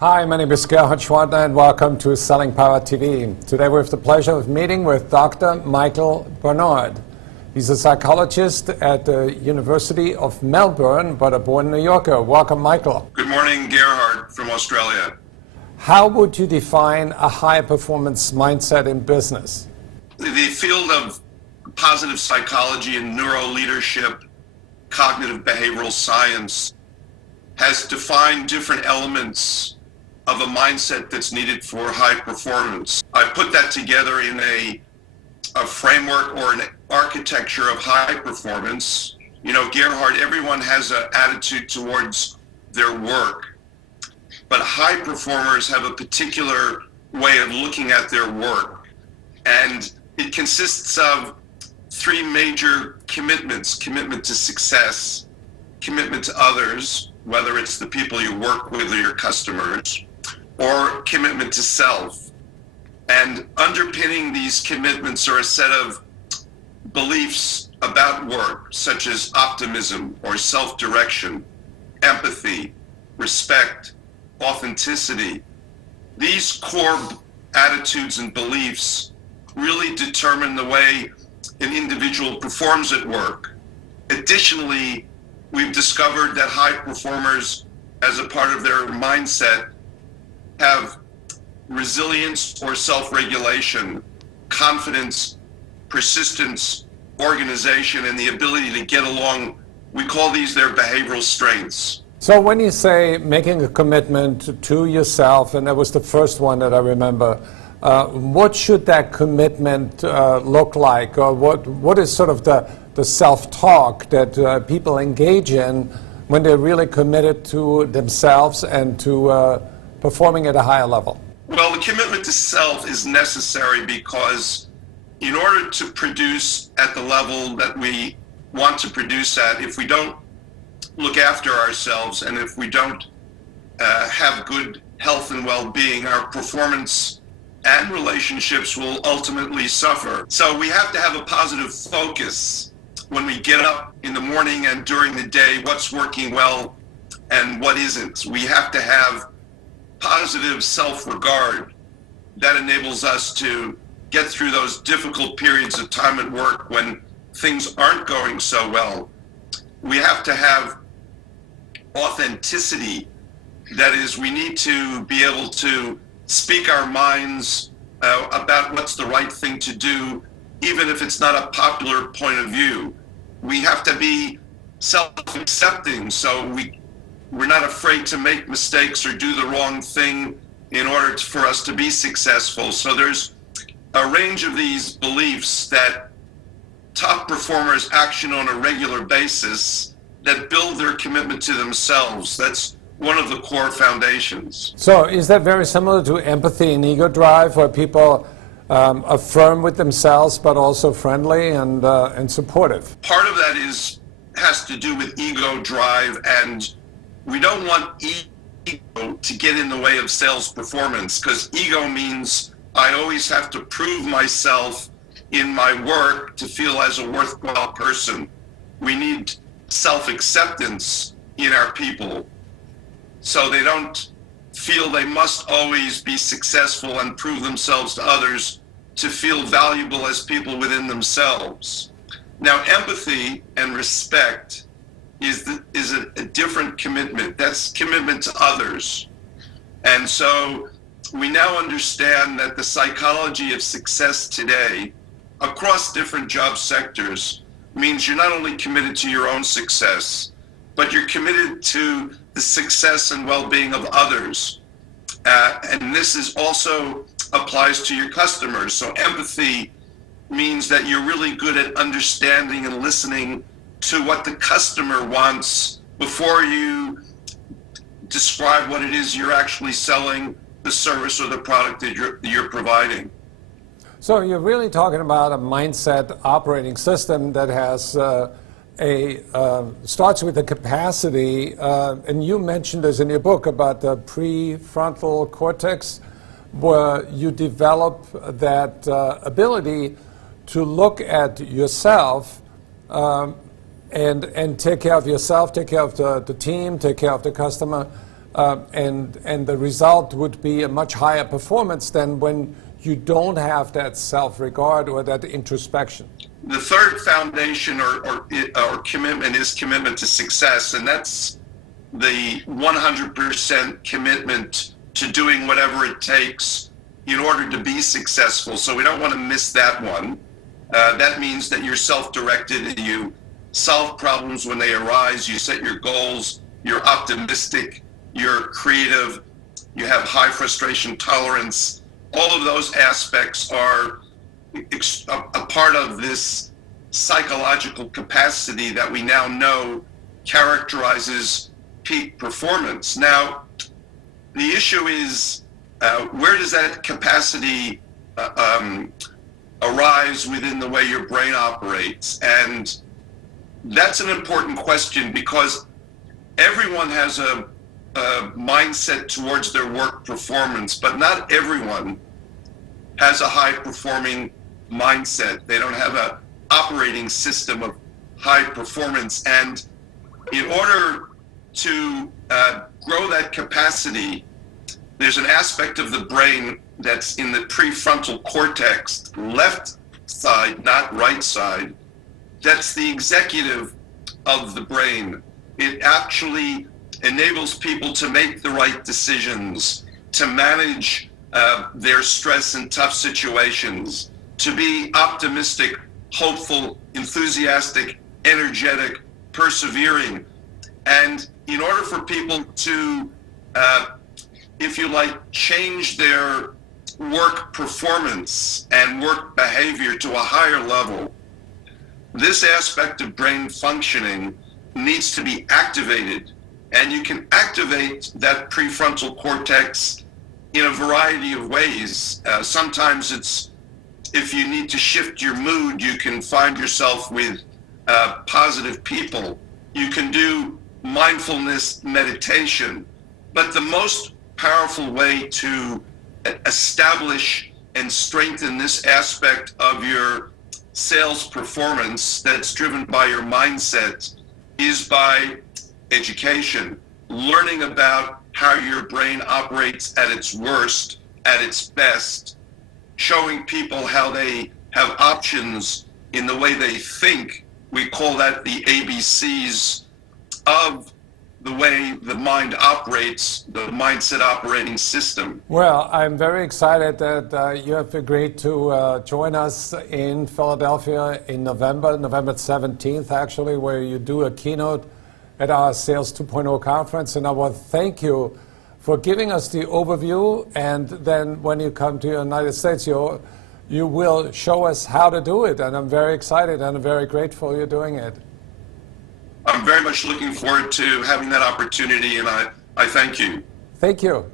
Hi, my name is Gerhard Schwartner and welcome to Selling Power TV. Today we have the pleasure of meeting with Dr. Michael Bernard. He's a psychologist at the University of Melbourne, but a born New Yorker. Welcome, Michael. Good morning, Gerhard from Australia. How would you define a high-performance mindset in business? The field of positive psychology and neuro-leadership, cognitive behavioral science, has defined different elements of a mindset that's needed for high performance. I put that together in a framework or an architecture of high performance. You know, Gerhard, everyone has an attitude towards their work, but high performers have a particular way of looking at their work. And it consists of three major commitments: commitment to success, commitment to others, whether it's the people you work with or your customers, or commitment to self. And underpinning these commitments are a set of beliefs about work, such as optimism or self-direction, empathy, respect, authenticity. These core attitudes and beliefs really determine the way an individual performs at work. Additionally, we've discovered that high performers, as a part of their mindset, have resilience or self-regulation, confidence, persistence, organization, and the ability to get along. We call these their behavioral strengths. So when you say making a commitment to yourself, and that was the first one that I remember, what should that commitment look like? Or what is sort of the self-talk that people engage in when they're really committed to themselves and to performing at a higher level? Well, the commitment to self is necessary because in order to produce at the level that we want to produce at, if we don't look after ourselves and if we don't have good health and well-being, our performance and relationships will ultimately suffer. So we have to have a positive focus when we get up in the morning and during the day, what's working well and what isn't. We have to have positive self-regard that enables us to get through those difficult periods of time at work when things aren't going so well. We have to have authenticity. That is, we need to be able to speak our minds about what's the right thing to do, even if it's not a popular point of view. We have to be self-accepting, so we're not afraid to make mistakes or do the wrong thing in order for us to be successful. So there's a range of these beliefs that top performers action on a regular basis that build their commitment to themselves. That's one of the core foundations. So is that very similar to empathy and ego drive, where people are firm with themselves but also friendly and supportive? Part of that has to do with ego drive, and we don't want ego to get in the way of sales performance, because ego means I always have to prove myself in my work to feel as a worthwhile person. We need self-acceptance in our people so they don't feel they must always be successful and prove themselves to others to feel valuable as people within themselves. Now, empathy and respect is a different commitment. That's commitment to others. And so we now understand that the psychology of success today across different job sectors means you're not only committed to your own success, but you're committed to the success and well-being of others. And this is also applies to your customers. So empathy means that you're really good at understanding and listening to what the customer wants before you describe what it is you're actually selling, the service or the product that you're providing. So you're really talking about a mindset operating system that has starts with the capacity, and you mentioned this in your book about the prefrontal cortex, where you develop that ability to look at yourself and take care of yourself, take care of the team, take care of the customer, and the result would be a much higher performance than when you don't have that self-regard or that introspection. The third foundation or commitment is commitment to success, and that's the 100% commitment to doing whatever it takes in order to be successful. So we don't want to miss that one. That means that you're self-directed, you solve problems when they arise, you set your goals, you're optimistic, you're creative, you have high frustration tolerance. All of those aspects are a part of this psychological capacity that we now know characterizes peak performance. Now, the issue is, where does that capacity arise within the way your brain operates? And that's an important question, because everyone has a mindset towards their work performance, but not everyone has a high-performing mindset. They don't have an operating system of high performance. And in order to grow that capacity, there's an aspect of the brain that's in the prefrontal cortex, left side, not right side, that's the executive of the brain. It actually enables people to make the right decisions, to manage their stress in tough situations, to be optimistic, hopeful, enthusiastic, energetic, persevering. And in order for people to, if you like, change their work performance and work behavior to a higher level, this aspect of brain functioning needs to be activated. And you can activate that prefrontal cortex in a variety of ways. Sometimes it's, if you need to shift your mood, you can find yourself with positive people. You can do mindfulness meditation. But the most powerful way to establish and strengthen this aspect of your sales performance that's driven by your mindset is by education, learning about how your brain operates at its worst, at its best, showing people how they have options in the way they think. We call that the ABCs of the way the mind operates, the mindset operating system. Well, I'm very excited that you have agreed to join us in Philadelphia in November 17th, actually, where you do a keynote at our Sales 2.0 conference. And I want to thank you for giving us the overview. And then when you come to the United States, you will show us how to do it. And I'm very excited and I'm very grateful you're doing it. I'm very much looking forward to having that opportunity, and I thank you. Thank you.